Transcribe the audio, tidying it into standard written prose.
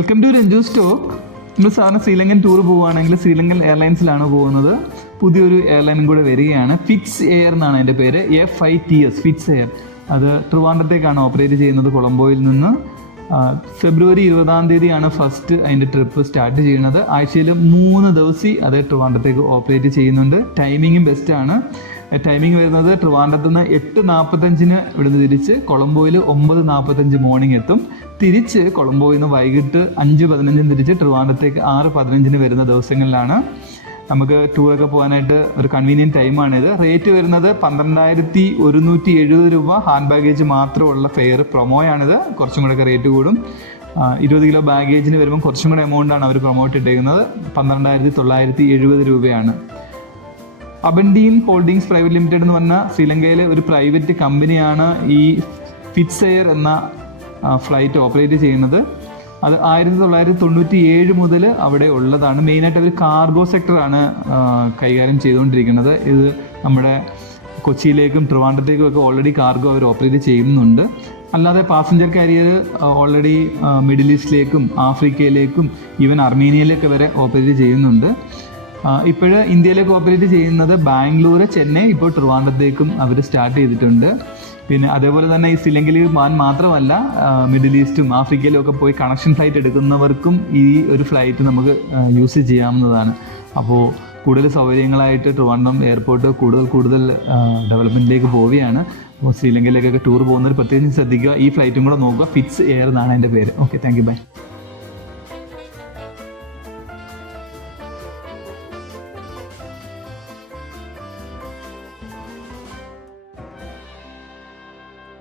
Welcome to Ranju stock. നമ്മൾ സാധാരണ Sri Lankan tour പോവുകയാണെങ്കിൽ ശ്രീലങ്കൻ എയർലൈൻസിലാണ് പോകുന്നത്. പുതിയൊരു എയർലൈനും കൂടെ വരികയാണ്. ഫിറ്റ്സ് എയർ എന്നാണ് അതിൻ്റെ പേര്, FITS ഫിറ്റ്സ് എയർ. അത് ട്രിവാൻഡ്രത്തേക്കാണ് ഓപ്പറേറ്റ് ചെയ്യുന്നത് കൊളംബോയിൽ നിന്ന്. ഫെബ്രുവരി 20 ഫസ്റ്റ് അതിൻ്റെ ട്രിപ്പ് സ്റ്റാർട്ട് ചെയ്യുന്നത്. ആഴ്ചയിൽ 3 ദിവസം അത് ട്രിവാൻഡ്രത്തേക്ക് ഓപ്പറേറ്റ് ചെയ്യുന്നുണ്ട്. ടൈമിങ്ങും ബെസ്റ്റാണ്. ടൈമിംഗ് വരുന്നത് ട്രിവാൻഡ്രത്ത് നിന്ന് 8:45 ഇവിടുന്ന് തിരിച്ച് കൊളംബോയിൽ 9:45 മോർണിംഗ് എത്തും. തിരിച്ച് കൊളംബോയിൽ നിന്ന് വൈകിട്ട് 5:15 തിരിച്ച് ട്രിവാൻഡ്രത്തേക്ക് 6:15 വരുന്ന ദിവസങ്ങളിലാണ് നമുക്ക് ടൂറൊക്കെ പോകാനായിട്ട് ഒരു കൺവീനിയൻറ്റ് ടൈമാണിത്. റേറ്റ് വരുന്നത് 12,170 രൂപ. ഹാൻഡ് ബാഗേജ് മാത്രമുള്ള ഫെയർ പ്രൊമോയാണിത്. കുറച്ചും കൂടെയൊക്കെ റേറ്റ് കൂടും. 20 കിലോ ബാഗേജിന് വരുമ്പോൾ കുറച്ചും കൂടെ എമൗണ്ടാണ് അവർ പ്രൊമോട്ട് ഇട്ടേക്കുന്നത്. 12,970 രൂപയാണ്. അബൻഡീൻ ഹോൾഡിങ്സ് പ്രൈവറ്റ് ലിമിറ്റഡ് എന്ന് പറഞ്ഞ ശ്രീലങ്കയിലെ ഒരു പ്രൈവറ്റ് കമ്പനിയാണ് ഈ ഫിറ്റ്സ് എയർ എന്ന ഫ്ലൈറ്റ് ഓപ്പറേറ്റ് ചെയ്യുന്നത്. അത് 1997 മുതൽ അവിടെ ഉള്ളതാണ്. മെയിനായിട്ട് അവർ കാർഗോ സെക്ടറാണ് കൈകാര്യം ചെയ്തുകൊണ്ടിരിക്കുന്നത്. ഇത് നമ്മുടെ കൊച്ചിയിലേക്കും ട്രിവാൻഡ്രത്തേക്കും ഒക്കെ ഓൾറെഡി കാർഗോ അവർ ഓപ്പറേറ്റ് ചെയ്യുന്നുണ്ട്. അല്ലാതെ പാസഞ്ചർ കാരിയർ ഓൾറെഡി മിഡിൽ ഈസ്റ്റിലേക്കും ആഫ്രിക്കയിലേക്കും ഈവൻ അർമേനിയയിലേക്ക് വരെ ഓപ്പറേറ്റ് ചെയ്യുന്നുണ്ട്. ഇപ്പോൾ ഇന്ത്യയിലേക്ക് ഓപ്പറേറ്റ് ചെയ്യുന്നത് ബാംഗ്ലൂർ, ചെന്നൈ, ഇപ്പോൾ ട്രിവാൻഡ്രത്തേക്കും അവർ സ്റ്റാർട്ട് ചെയ്തിട്ടുണ്ട്. പിന്നെ അതേപോലെ തന്നെ ഈ ശ്രീലങ്കയിൽ മാത്രമല്ല, മിഡിൽ ഈസ്റ്റും ആഫ്രിക്കയിലും ഒക്കെ പോയി കണക്ഷൻ ഫ്ലൈറ്റ് എടുക്കുന്നവർക്കും ഈ ഒരു ഫ്ലൈറ്റ് നമുക്ക് യൂസ് ചെയ്യാവുന്നതാണ്. അപ്പോൾ കൂടുതൽ സൗകര്യങ്ങളായിട്ട് ട്രിവാൻഡ്രം എയർപോർട്ട് കൂടുതൽ ഡെവലപ്മെൻറ്റിലേക്ക് പോവുകയാണ്. അപ്പോൾ ശ്രീലങ്കയിലേക്കൊക്കെ ടൂർ പോകുന്നവർ പ്രത്യേകിച്ച് ശ്രദ്ധിക്കുക. ഈ ഫ്ലൈറ്റും കൂടെ നോക്കുക. ഫിറ്റ്സ് എയർ എന്നാണ് എൻ്റെ പേര്. Okay, thank you, by.